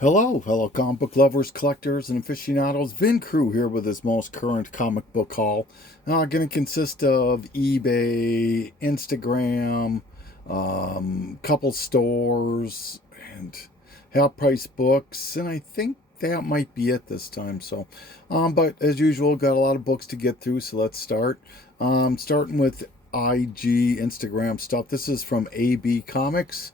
Hello, fellow comic book lovers, collectors, and aficionados. Vin Crew here with his most current comic book haul. Going to consist of eBay, Instagram, couple stores, and half price books, and I think that might be it this time. But as usual, got a lot of books to get through, so let's start. Starting with IG Instagram stuff. This is from AB Comics.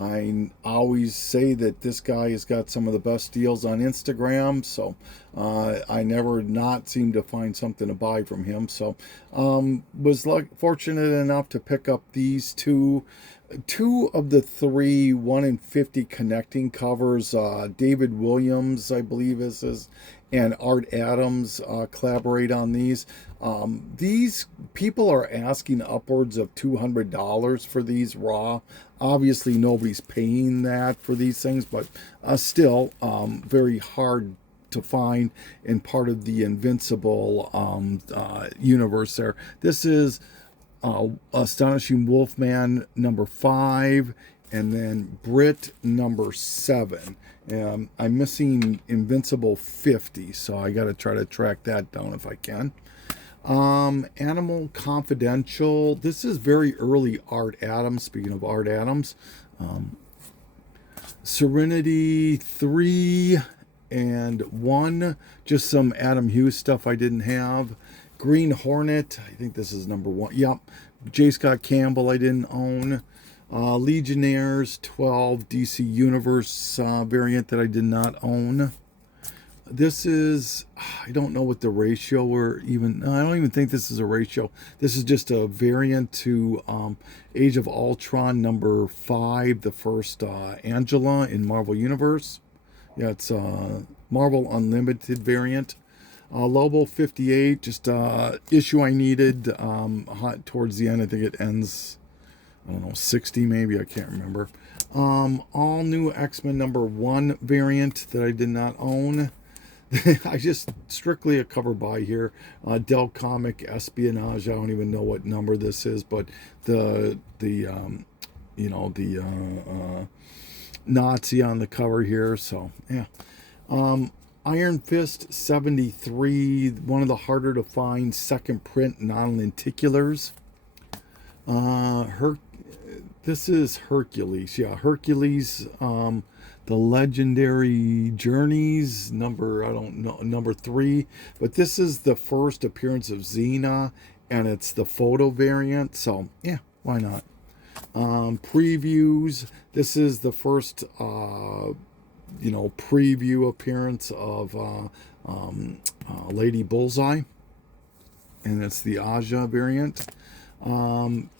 I always say that this guy has got some of the best deals on Instagram, so I never not seem to find something to buy from him. Was fortunate enough to pick up these two of the three 1 in 50 connecting covers. David Williams, I believe, is his, and Art Adams collaborate on these. These people are asking upwards of $200 for these raw. Obviously, nobody's paying that for these things, but still very hard to find in part of the Invincible universe there. This is Astonishing Wolfman number 5, and then Brit number 7. I'm missing Invincible 50, so I got to try to track that down if I can. Animal Confidential. This is very early Art Adams. Speaking of Art Adams, Serenity 3 and 1. Just some Adam Hughes stuff I didn't have. Green Hornet. I think this is number 1. Yep. J. Scott Campbell I didn't own. Legionnaires 12 DC Universe variant that I did not own. This is, I don't know what the ratio or even, I don't even think this is a ratio. This is just a variant to Age of Ultron number 5, the first Angela in Marvel Universe. Yeah, it's a Marvel Unlimited variant. Lobo 58, just issue I needed towards the end. I think it ends, I don't know, 60 maybe, I can't remember. All new X-Men number 1 variant that I did not own. I just strictly a cover buy here. Dell Comic Espionage. I don't even know what number this is, but the Nazi on the cover here. So yeah. Iron Fist 73, one of the harder to find second print non-lenticulars. This is Hercules. Yeah, Hercules. The Legendary Journeys number 3, but this is the first appearance of Xena, and it's the photo variant. So yeah, why not? Previews. This is the first preview appearance of Lady Bullseye, and it's the Aja variant.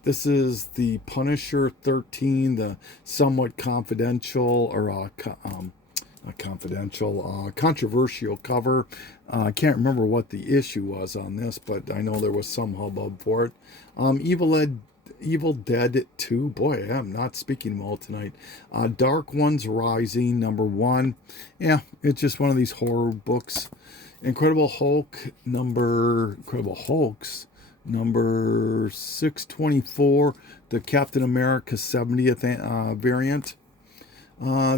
This is the Punisher 13, the somewhat confidential or controversial cover. I can't remember what the issue was on this, but I know there was some hubbub for it. Evil Dead 2. Boy, I'm not speaking well tonight. Dark Ones Rising number 1. Yeah, it's just one of these horror books. Incredible Hulks number 624, the Captain America 70th variant.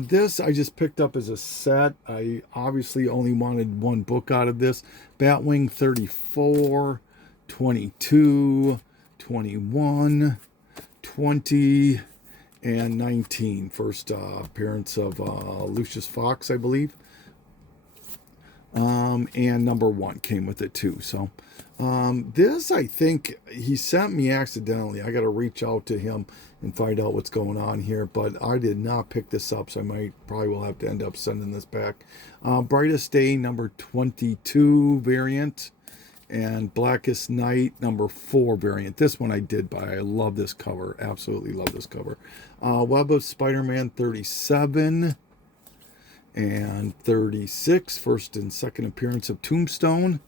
This I just picked up as a set. I obviously only wanted one book out of this. Batwing 34, 22, 21, 20, and 19. First appearance of Lucius Fox, I believe. And number 1 came with it too. So this, I think he sent me accidentally. I got to reach out to him and find out what's going on here, but I did not pick this up, so I probably will have to end up sending this back. Brightest Day number 22 variant, and Blackest Night number 4 variant. This one I did buy. I love this cover. Absolutely love this cover. Web of Spider-Man 37 and 36, first and second appearance of Tombstone.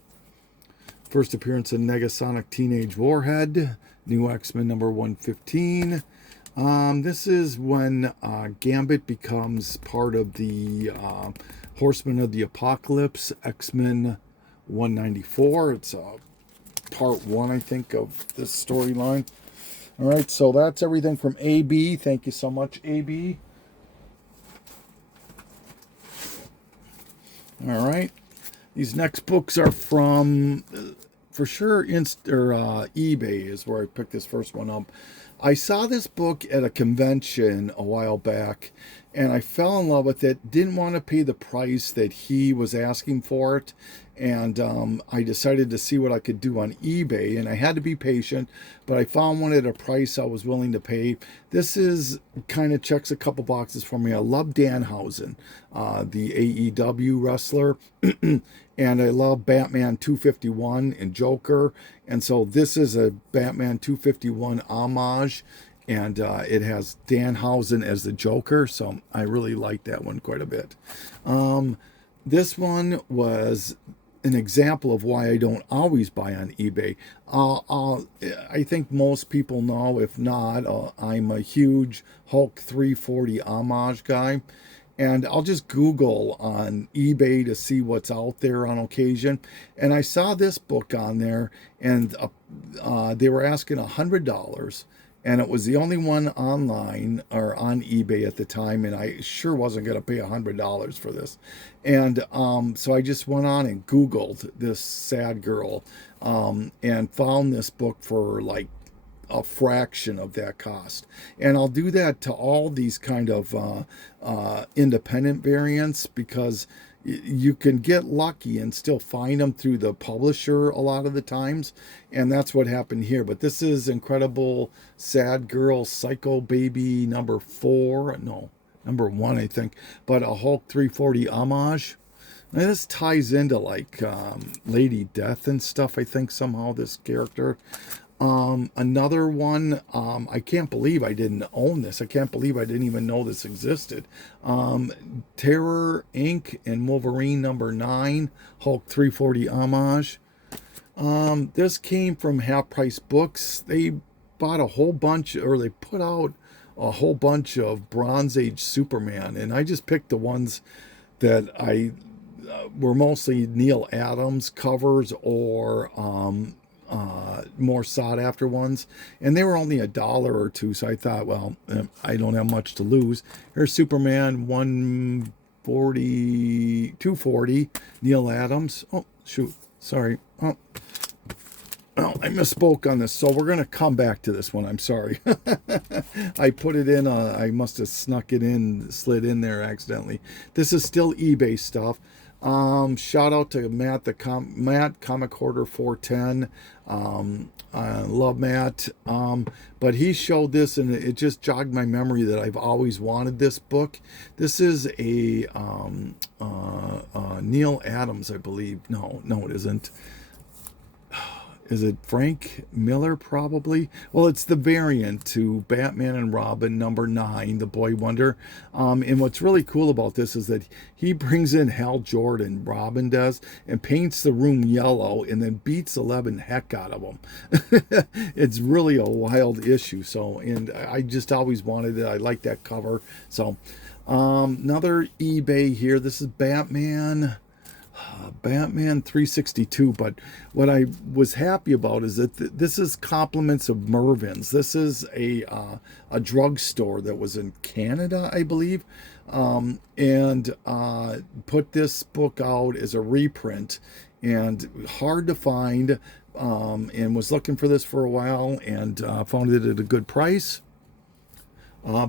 First appearance of Negasonic Teenage Warhead. New X-Men number 115. This is when Gambit becomes part of the Horsemen of the Apocalypse, X-Men 194. It's part 1, I think, of this storyline. All right, so that's everything from AB. Thank you so much, AB. All right. These next books are from, for sure, eBay is where I picked this first one up. I saw this book at a convention a while back, and I fell in love with it. Didn't want to pay the price that he was asking for it, and I decided to see what I could do on eBay. And I had to be patient, but I found one at a price I was willing to pay. This is kind of checks a couple boxes for me. I love Danhausen, the AEW wrestler. And I love Batman 251 and Joker. And so this is a Batman 251 homage. And it has Danhausen as the Joker. So I really like that one quite a bit. This one was an example of why I don't always buy on eBay. I think most people know, if not, I'm a huge Hulk 340 homage guy. And I'll just Google on eBay to see what's out there on occasion. And I saw this book on there, and they were asking $100. And it was the only one online or on eBay at the time, and I sure wasn't going to pay $100 for this. And so I just went on and Googled this sad girl, and found this book for like a fraction of that cost. And I'll do that to all these kind of independent variants, because you can get lucky and still find them through the publisher a lot of the times. And that's what happened here. But this is Incredible Sad Girl Psycho Baby number 4. No, number 1, I think. But a Hulk 340 homage. Now, this ties into like Lady Death and stuff, I think, somehow, this character. Another one, I can't believe I didn't own this. I can't believe I didn't even know this existed. Terror Inc. and Wolverine number 9, Hulk 340 homage. This came from Half Price Books. They bought a whole bunch, or they put out a whole bunch of Bronze Age Superman, and I just picked the ones that I were mostly Neil Adams covers, or more sought after ones, and they were only $1 or $2. So I thought, well, I don't have much to lose. Here's Superman 240, Neil Adams. Oh shoot, sorry. Oh, I misspoke on this, so we're going to come back to this one. I'm sorry. I put it in, I must have snuck it in, slid in there accidentally. This is still eBay stuff. Shout out to Matt, Matt Comic Hoarder 410. I love Matt. But he showed this, and it just jogged my memory that I've always wanted this book. This is a Neil Adams, I believe. No, it isn't. Is it Frank Miller, probably? Well, it's the variant to Batman and Robin number 9, The Boy Wonder. And what's really cool about this is that he brings in Hal Jordan, Robin does, and paints the room yellow and then beats the living heck out of him. It's really a wild issue. So, and I just always wanted it. I like that cover. So, another eBay here. This is Batman 362. But what I was happy about is that this is compliments of Mervyn's. This is a drugstore that was in Canada, I believe, and put this book out as a reprint, and hard to find, and was looking for this for a while, and found it at a good price.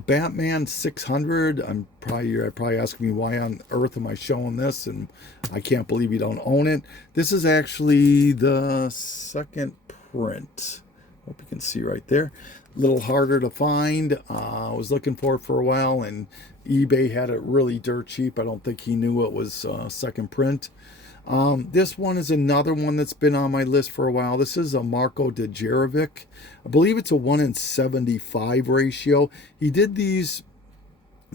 Batman 600. You're probably asking me, why on earth am I showing this? And I can't believe you don't own it. This is actually the second print. Hope you can see right there. A little harder to find. I was looking for it for a while, and eBay had it really dirt cheap. I don't think he knew it was second print. This one is another one that's been on my list for a while. This is a Marco Djurjevic. I believe it's a 1:75 ratio. He did these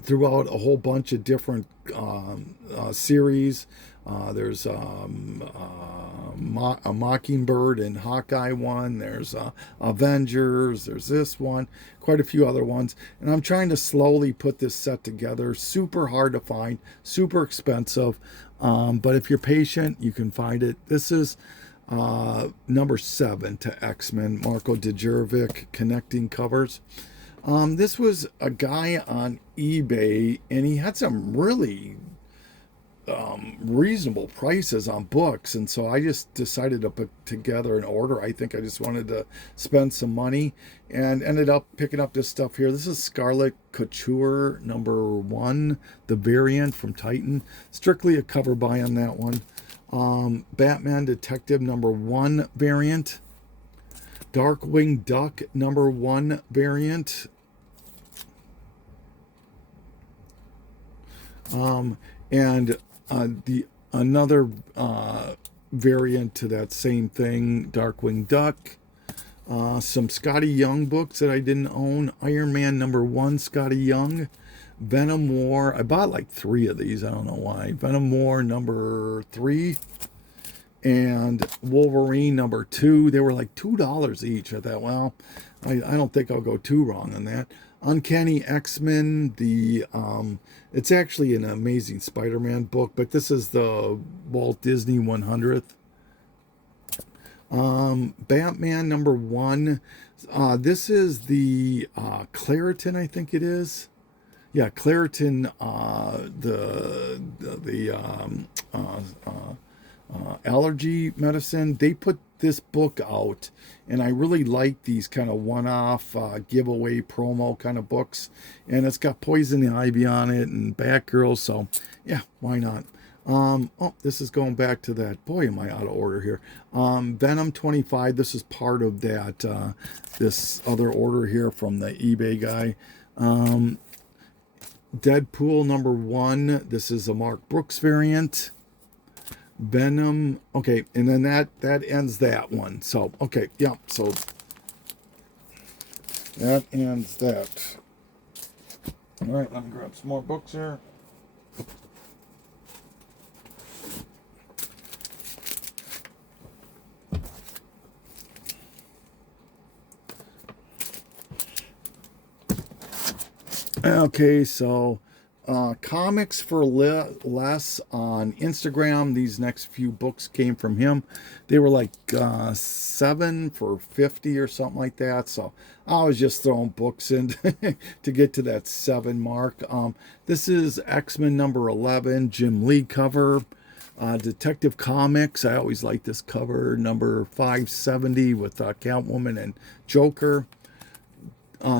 throughout a whole bunch of different series. There's a Mockingbird and Hawkeye one. There's Avengers. There's this one. Quite a few other ones. And I'm trying to slowly put this set together. Super hard to find. Super expensive. But if you're patient, you can find it. This is number 7 to X-Men, Marco Djurjevic, connecting covers. This was a guy on eBay, and he had some really reasonable prices on books, and so I just decided to put together an order. I think I just wanted to spend some money, and ended up picking up this stuff here. This is Scarlet Couture #1, the variant from Titan. Strictly a cover buy on that one. Batman Detective #1 variant. Darkwing Duck #1 variant. And the another variant to that same thing, Darkwing Duck. Some Scotty Young books that I didn't own. Iron Man #1, Scotty Young. Venom War. I bought like 3 of these. I don't know why. Venom War #3. And Wolverine #2. They were like $2 each. I thought, well, I don't think I'll go too wrong on that. Uncanny X-Men, it's actually an Amazing Spider-Man book, but this is the Walt Disney 100th. Batman #1. This is the Claritin, I think it is. Yeah, Claritin, allergy medicine. They put this book out, and I really like these kind of one-off giveaway promo kind of books, and it's got Poison Ivy on it and Batgirl, so yeah, why not? Oh, this is going back to that. Boy, am I out of order here. Venom 25. This is part of that this other order here from the eBay guy. Deadpool #1. This is a Mark Brooks variant. Venom. Okay, and then that ends that one. So okay, yeah. So that ends that. All right, let me grab some more books here. Okay, so comics for less on Instagram. These next few books came from him. They were like 7 for $50 or something like that. So I was just throwing books in to get to that 7 mark. This is X-Men #11, Jim Lee cover. Detective Comics. I always like this cover, number 570 with Catwoman and Joker.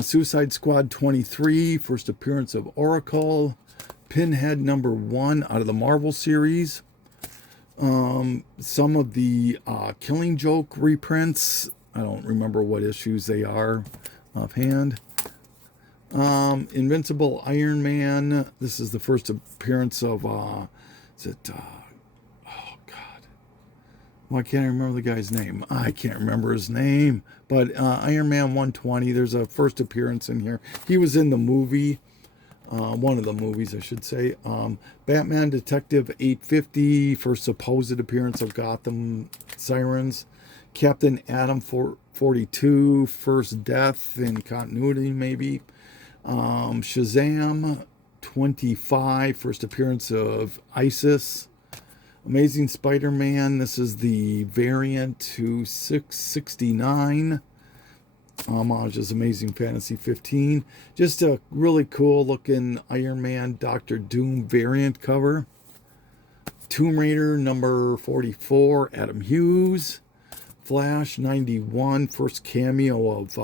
Suicide Squad 23, first appearance of Oracle. Pinhead #1 out of the Marvel series. Some of the Killing Joke reprints. I don't remember what issues they are offhand. Invincible Iron Man. This is the first appearance of, is it, oh God. Why can't I remember the guy's name? I can't remember his name. But Iron Man 120, there's a first appearance in here. He was in the movie. One of the movies, I should say. Batman Detective 850, first supposed appearance of Gotham Sirens. Captain Atom 42, first death in continuity, maybe. Shazam 25, first appearance of Isis. Amazing Spider-Man, this is the variant to 669. Homages Amazing Fantasy 15. Just a really cool looking Iron Man Doctor Doom variant cover. Tomb Raider #44, Adam Hughes. Flash 91, first cameo of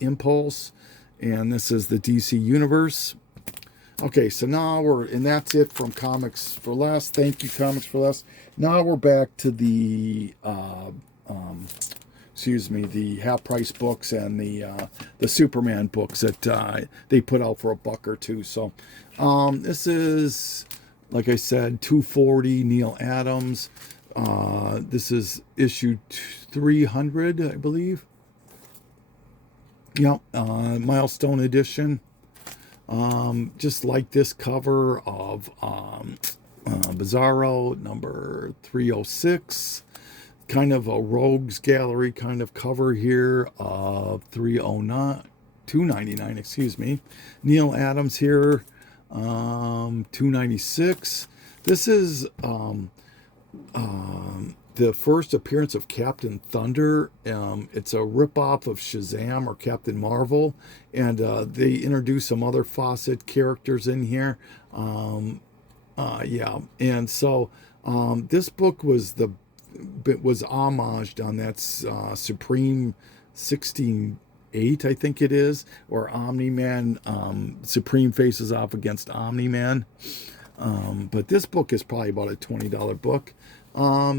Impulse. And this is the DC Universe. Okay, so now and that's it from Comics for Less. Thank you, Comics for Less. Now we're back to the, the half price books and the Superman books that they put out for $1 or $2. So, this is, like I said, 240 Neil Adams. This is issue 300, I believe. Yep, milestone edition. Just like this cover of Bizarro number 306, kind of a rogues gallery kind of cover here of 299, excuse me. Neil Adams here, 296. This is the first appearance of Captain Thunder. It's a ripoff of Shazam or Captain Marvel, and they introduce some other Fawcett characters in here. Yeah, and so this book was homaged on that Supreme 68, I think it is, or Omni-Man. Supreme faces off against Omni-Man. But this book is probably about a $20 book.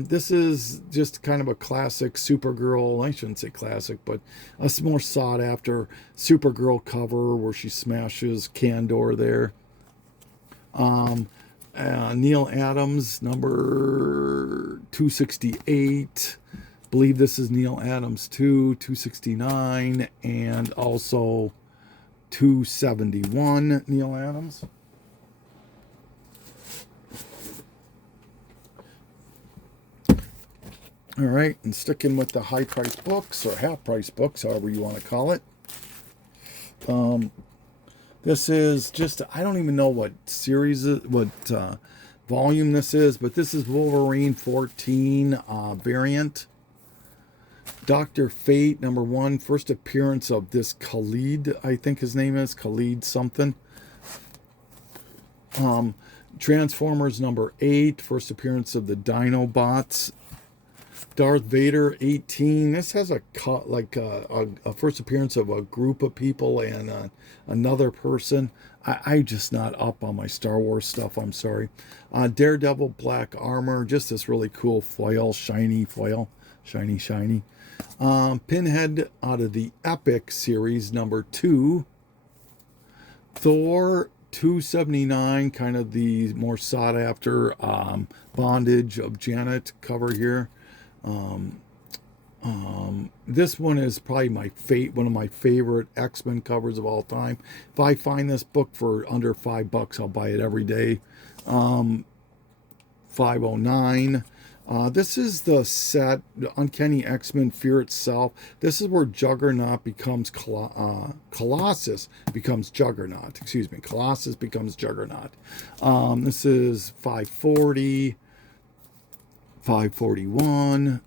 This is just kind of a classic Supergirl, I shouldn't say classic, but a more sought after Supergirl cover where she smashes Kandor there. Neil Adams, number 268. Believe this is Neil Adams 269, and also 271 Neil Adams. All right, and sticking with the high price books or half price books, however you want to call it. This is just, I don't even know what series, what volume this is, but this is Wolverine 14 variant. Dr. Fate, number 1, first appearance of this Khalid, I think his name is, Khalid something. Transformers, number 8, first appearance of the Dinobots. Darth Vader 18. This has a first appearance of a group of people and another person. I'm just not up on my Star Wars stuff. I'm sorry. Daredevil Black Armor. Just this really cool foil, shiny foil, shiny. Pinhead out of the Epic series number 2. Thor 279, kind of the more sought after Bondage of Janet cover here. This one is probably one of my favorite X-Men covers of all time. If I find this book for under $5, I'll buy it every day. 509. This is the set, Uncanny X-Men Fear Itself. This is where Juggernaut becomes Colossus becomes Juggernaut. Excuse me, Colossus becomes Juggernaut. This is 540. 541,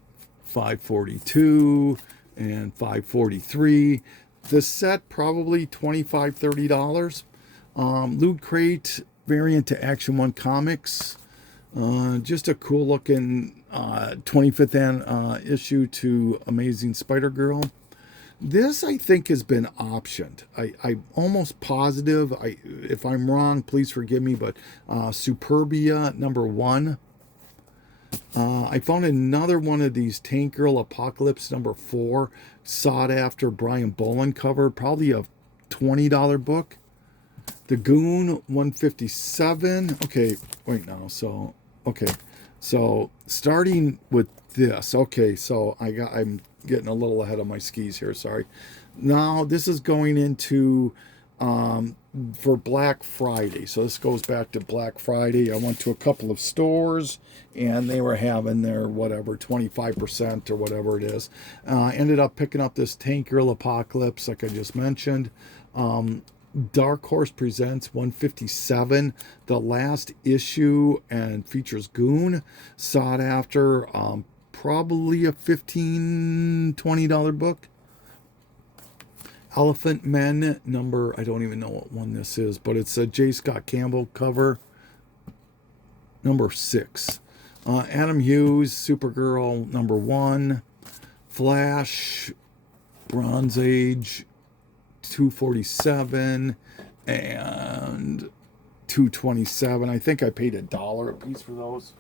542, and 543. This set probably $25, $30. Loot Crate variant to Action 1 Comics. Just a cool looking 25th issue to Amazing Spider-Girl. This, I think, has been optioned. I'm almost positive. If I'm wrong, please forgive me, but Superbia number 1. I found another one of these Tank Girl Apocalypse number 4, sought after Brian Boland cover, probably a $20 book. The Goon 157. Okay, wait now. So starting with this. Okay, so I'm getting a little ahead of my skis here. Sorry. Now this is going into for Black Friday. So this goes back to Black Friday. I went to a couple of stores and they were having their whatever 25% or whatever it is. Ended up picking up this Tank Girl Apocalypse, like I just mentioned. Dark Horse presents 157, the last issue, and features Goon, sought after, probably a $15, $20 book. Elephant Men number, I don't even know what one this is, but it's a J. Scott Campbell cover, number 6. Adam Hughes, Supergirl number 1. Flash, Bronze Age 247 and 227. I think I paid $1 a piece for those.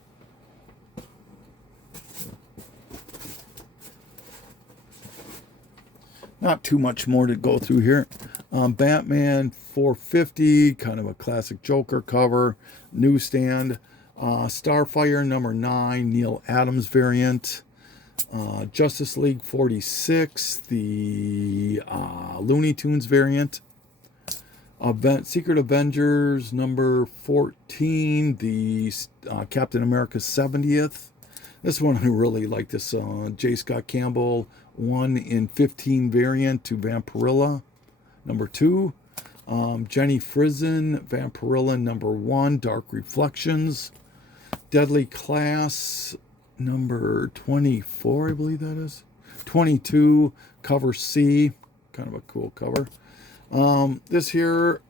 Not too much more to go through here. Batman 450, kind of a classic Joker cover, newsstand. Starfire number 9, Neil Adams variant. Justice League 46, the Looney Tunes variant. Secret Avengers number 14, the Captain America 70th. This one I really like, this J. Scott Campbell 1 in 15 variant to Vampirilla number 2. Jenny Frison, Vampirilla number 1, Dark Reflections. Deadly Class number 24, I believe that is. 22, cover C, kind of a cool cover. This here,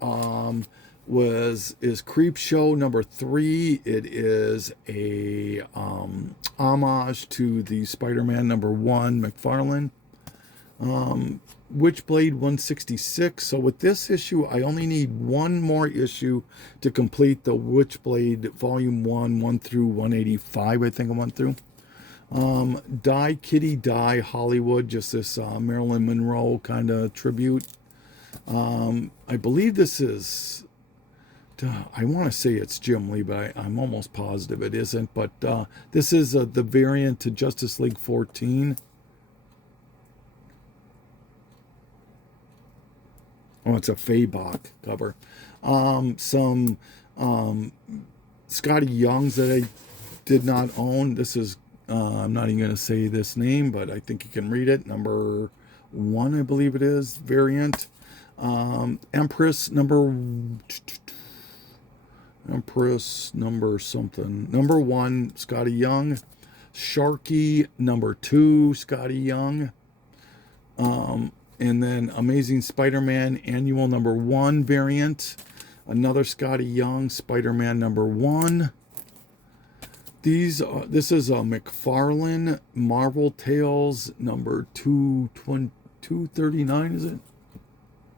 is Creep Show number 3. It is a homage to the Spider-Man number 1 McFarlane. Witchblade 166. So with this issue, I only need one more issue to complete the Witchblade Volume 1 through 185, I think I went through. Die Kitty Die Hollywood, just this Marilyn Monroe kind of tribute. I believe this is, I want to say it's Jim Lee, but I'm almost positive it isn't. But this is the variant to Justice League 14. Oh, it's a Fabok cover. Some Scotty Youngs that I did not own. This is, I'm not even going to say this name, but I think you can read it. Number 1, I believe it is, variant. Empress number something. Number 1, Scotty Young. Sharky number 2, Scotty Young. And then Amazing Spider-Man Annual number 1 variant. Another Scotty Young, Spider-Man number 1. This is a McFarlane Marvel Tales number 239, is it?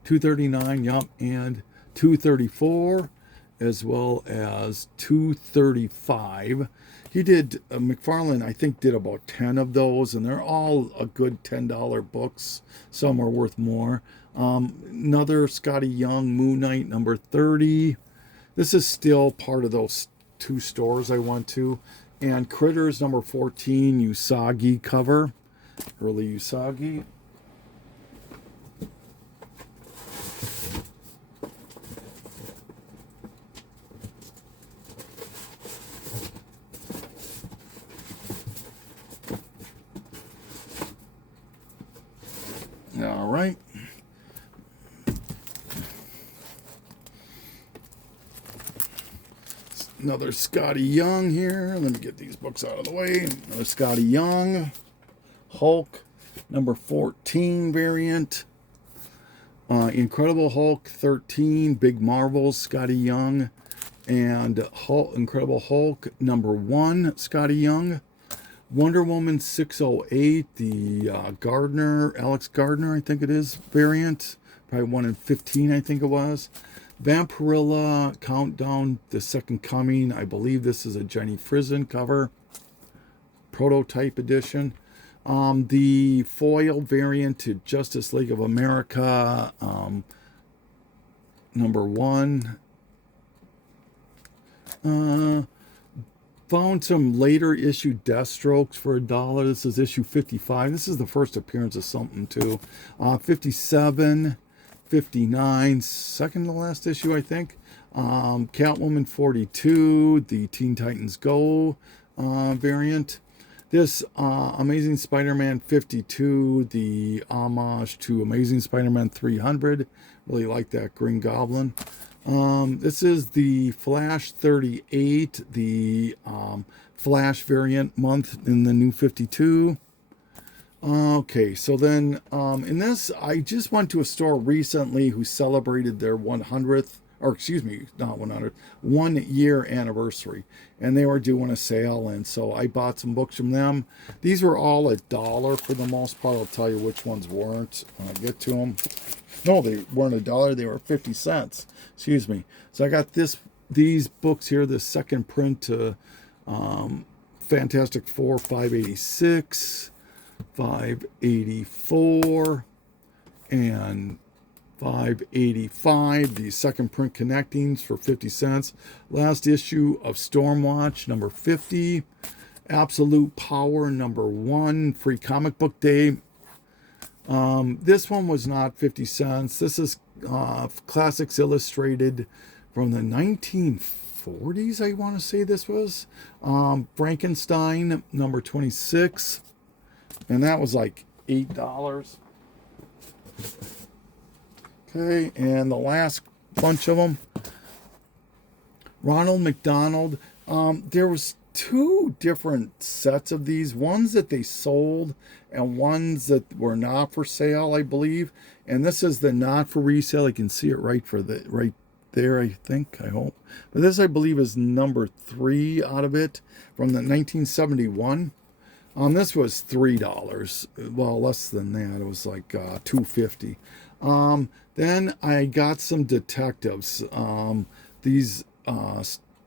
239, yup, and 234, as well as 235. He did, McFarlane, I think, did about 10 of those, and they're all a good $10 books. Some are worth more. Another Scotty Young, Moon Knight, number 30. This is still part of those 2 stores I went to. And Critters, number 14, Usagi cover. Early Usagi. All right. Another Scotty Young here. Let me get these books out of the way. Another Scotty Young. Hulk, number 14 variant. Incredible Hulk 13, Big Marvels, Scotty Young. And Incredible Hulk, number 1, Scotty Young. Wonder Woman 608, the Alex Gardner, I think it is, variant. Probably 1 in 15, I think it was. Vampirilla Countdown, The Second Coming. I believe this is a Jenny Frison cover. Prototype edition. The foil variant to Justice League of America, number 1. Found some later issue Deathstrokes for $1. This is issue 55. This is the first appearance of something too. 57, 59, second to last issue, I think. Catwoman 42, the Teen Titans Go variant. This Amazing Spider-Man 52, the homage to Amazing Spider-Man 300. Really like that Green Goblin. This is the Flash 38, the Flash variant month in the new 52. Okay, so then in this, I just went to a store recently who celebrated their 100th, or excuse me, not 100th, 1 year anniversary. And they were doing a sale, and so I bought some books from them. These were all $1 for the most part. I'll tell you which ones weren't when I get to them. No, they weren't $1. They were 50 cents. Excuse me. So I got these books here. The second print to Fantastic Four 586, 584, and 585. The second print connectings for 50 cents. Last issue of Stormwatch number 50. Absolute Power number 1. Free Comic Book Day. This one was not 50 cents. This is Classics Illustrated from the 1940s, I want to say this was. Frankenstein, number 26. And that was like $8. Okay, and the last bunch of them. Ronald McDonald. There was 2 different sets of these, ones that they sold and ones that were not for sale, I believe. And this is the not for resale. You can see it right there, I think, I hope. But this, I believe, is number 3 out of it from the 1971. This was $3. Well, less than that. It was like $2.50. Then I got some detectives. These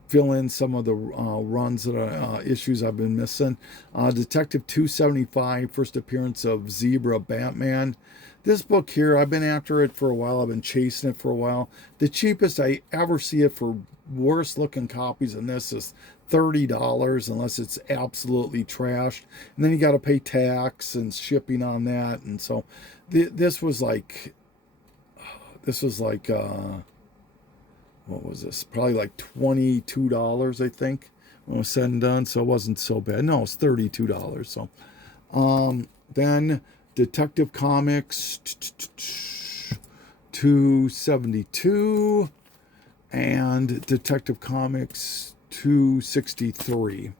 fill in some of the runs that issues I've been missing. Detective 275, first appearance of Zebra Batman. This book here, I've been after it for a while. I've been chasing it for a while. The cheapest I ever see it for worse looking copies than this is $30 unless it's absolutely trashed. And then you got to pay tax and shipping on that. And so this was like what was this? Probably like $22, I think, when it was said and done. So it wasn't so bad. No, it's $32. So then Detective Comics 272 and Detective Comics 263.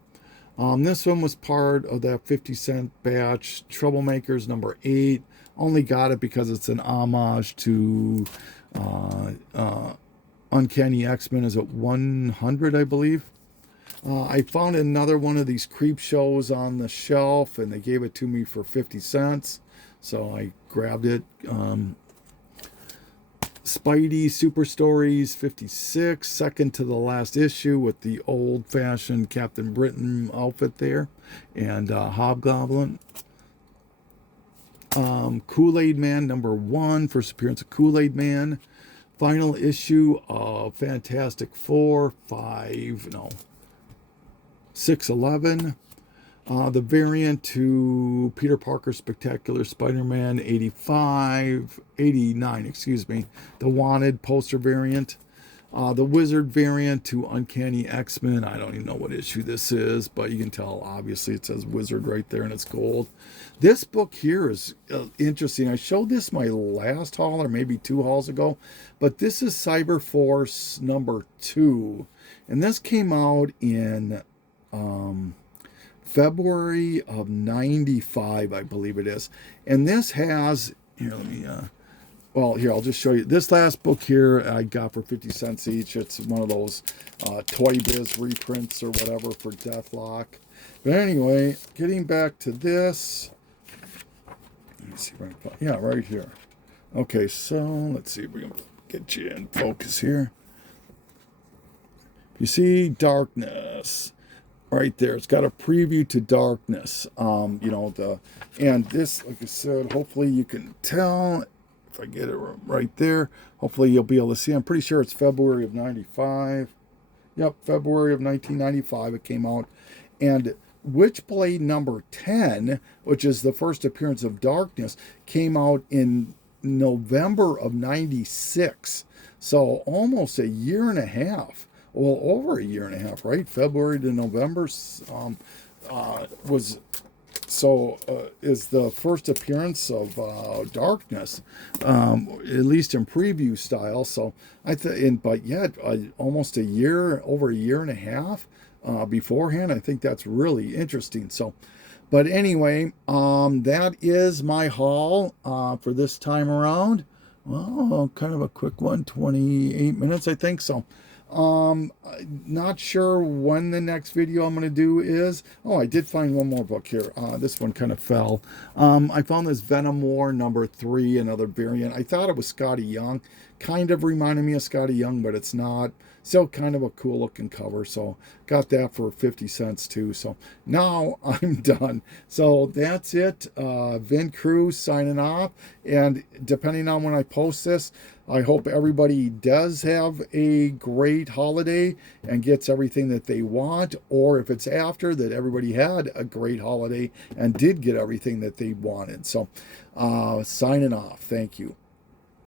This one was part of that 50-cent batch. Troublemakers number 8. Only got it because it's an homage to Uncanny X-Men. Is it 100, I believe? I found another one of these creep shows on the shelf, and they gave it to me for 50 cents. So I grabbed it. Spidey Super Stories 56, second to the last issue with the old-fashioned Captain Britain outfit there, and Hobgoblin. Kool-Aid Man number 1, first appearance of Kool-Aid Man. Final issue of Fantastic Four 611. The variant to Peter Parker Spectacular Spider-Man 89, excuse me. The Wanted poster variant. The Wizard variant to Uncanny X-Men. I don't even know what issue this is, but you can tell, obviously, it says Wizard right there and it's gold. This book here is interesting. I showed this my last haul, or maybe 2 hauls ago, but this is Cyber Force number 2. And this came out in February of 95, I believe it is. And this has, here, let me, well, here, I'll just show you. This last book here I got for 50 cents each. It's one of those Toy Biz reprints or whatever for Deathlock. But anyway, getting back to this. Let me see, right here. Okay, so let's see if we can get you in focus here. You see Darkness right there. It's got a preview to Darkness. And this, like I said, hopefully you can tell. If I get it right there, hopefully you'll be able to see. I'm pretty sure it's February of 95. Yep, February of 1995 it came out. And Witchblade number 10, which is the first appearance of Darkness, came out in November of 96. So almost a year and a half. Well, over a year and a half, right? February to November is the first appearance of Darkness, at least in preview style. So but yet almost over a year and a half beforehand. I think that's really interesting. So, but anyway, that is my haul for this time around. Well, kind of a quick one, 28 minutes, I think. So, not sure when the next video I'm going to do is. Oh, I did find one more book here. This one kind of fell. I found this Venom War number 3, another variant. I thought it was Scotty Young. Kind of reminded me of Scotty Young, but it's not. Still kind of a cool looking cover. So got that for 50 cents too. So now I'm done. So that's it. Vin Cruz signing off. And depending on when I post this, I hope everybody does have a great holiday and gets everything that they want. Or if it's after, that everybody had a great holiday and did get everything that they wanted. So signing off. Thank you.